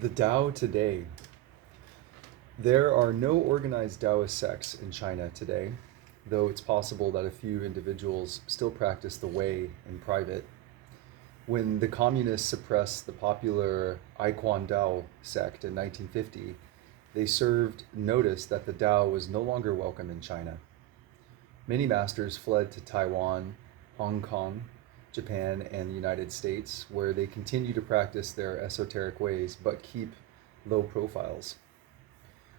The Tao today. There are no organized Taoist sects in China today, though it's possible that a few individuals still practice the way in private. When the communists suppressed the popular Aiquan Dao sect in 1950, they served notice that the Tao was no longer welcome in China. Many masters fled to Taiwan, Hong Kong, Japan, and the United States, where they continue to practice their esoteric ways but keep low profiles.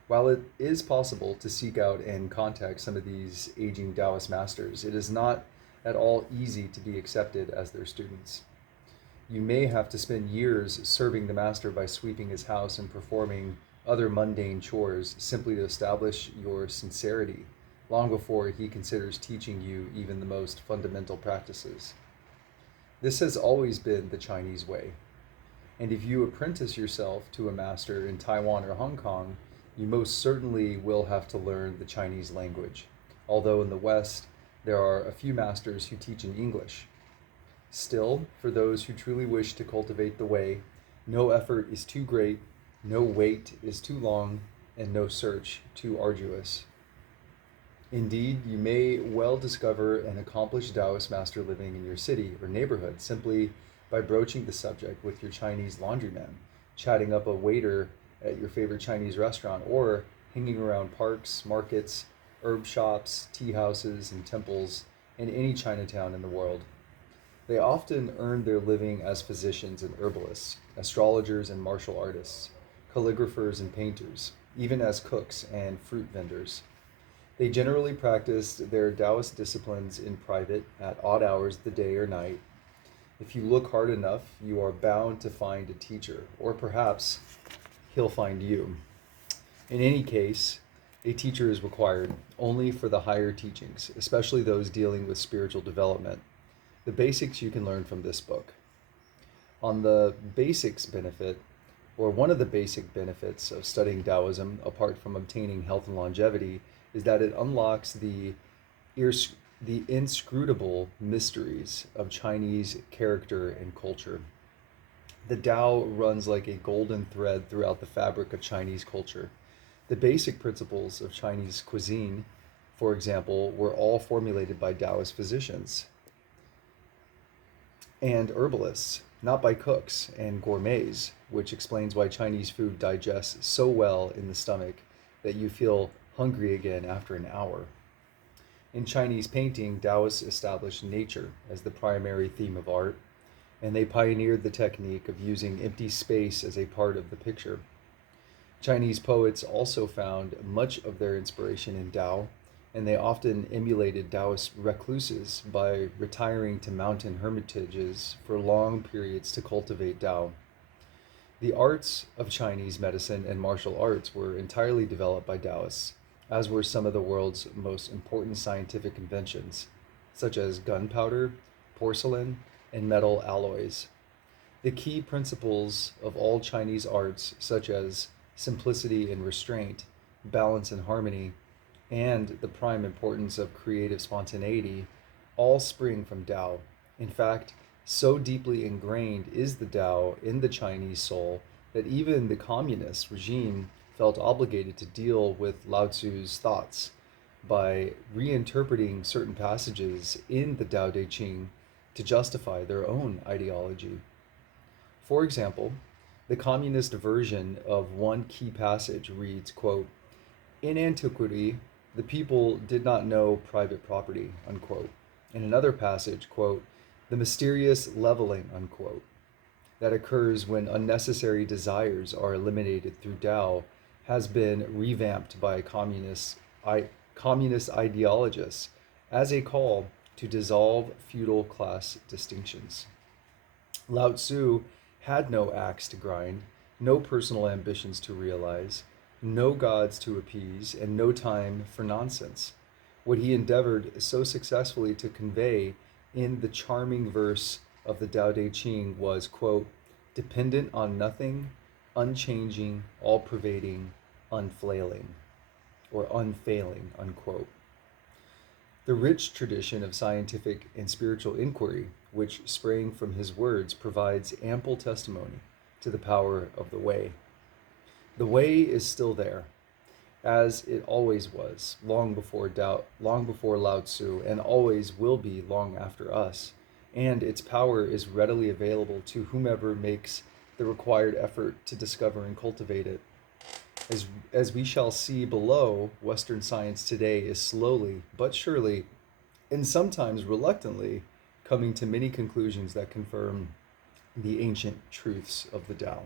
While it is possible to seek out and contact some of these aging Taoist masters, it is not at all easy to be accepted as their students. You may have to spend years serving the master by sweeping his house and performing other mundane chores simply to establish your sincerity, long before he considers teaching you even the most fundamental practices. This has always been the Chinese way. And if you apprentice yourself to a master in Taiwan or Hong Kong, you most certainly will have to learn the Chinese language, although in the West there are a few masters who teach in English. Still, for those who truly wish to cultivate the way, no effort is too great, no wait is too long, and no search too arduous. Indeed, you may well discover an accomplished Taoist master living in your city or neighborhood simply by broaching the subject with your Chinese laundryman, chatting up a waiter at your favorite Chinese restaurant, or hanging around parks, markets, herb shops, tea houses, and temples in any Chinatown in the world. They often earn their living as physicians and herbalists, astrologers and martial artists, calligraphers and painters, even as cooks and fruit vendors. They generally practice their Taoist disciplines in private at odd hours of the day or night. If you look hard enough, you are bound to find a teacher, or perhaps he'll find you. In any case, a teacher is required only for the higher teachings, especially those dealing with spiritual development. The basics you can learn from this book. On the basics benefit, or one of the basic benefits of studying Taoism, apart from obtaining health and longevity, is that it unlocks the inscrutable mysteries of Chinese character and culture. The Tao runs like a golden thread throughout the fabric of Chinese culture. The basic principles of Chinese cuisine, for example, were all formulated by Taoist physicians and herbalists, not by cooks and gourmets, which explains why Chinese food digests so well in the stomach that you feel hungry again after an hour. In Chinese painting, Taoists established nature as the primary theme of art, and they pioneered the technique of using empty space as a part of the picture. Chinese poets also found much of their inspiration in Tao, and they often emulated Taoist recluses by retiring to mountain hermitages for long periods to cultivate Tao. The arts of Chinese medicine and martial arts were entirely developed by Taoists, as were some of the world's most important scientific inventions, such as gunpowder, porcelain, and metal alloys. The key principles of all Chinese arts, such as simplicity and restraint, balance and harmony, and the prime importance of creative spontaneity, all spring from Tao. In fact, so deeply ingrained is the Tao in the Chinese soul that even the communist regime felt obligated to deal with Lao Tzu's thoughts by reinterpreting certain passages in the Tao Te Ching to justify their own ideology. For example, the communist version of one key passage reads, quote, "In antiquity, the people did not know private property," unquote. In another passage, quote, "The mysterious leveling," unquote, that occurs when unnecessary desires are eliminated through Tao has been revamped by communist ideologists as a call to dissolve feudal class distinctions. Lao Tzu had no axe to grind, no personal ambitions to realize, no gods to appease, and no time for nonsense. What he endeavored so successfully to convey in the charming verse of the Tao Te Ching was, quote, "dependent on nothing, unchanging, all-pervading, unflailing," or unfailing, unquote. The rich tradition of scientific and spiritual inquiry, which sprang from his words, provides ample testimony to the power of the way. The way is still there, as it always was, long before Lao Tzu, and always will be long after us. And its power is readily available to whomever makes the required effort to discover and cultivate it. As we shall see below, Western science today is slowly but surely, and sometimes reluctantly, coming to many conclusions that confirm the ancient truths of the Tao.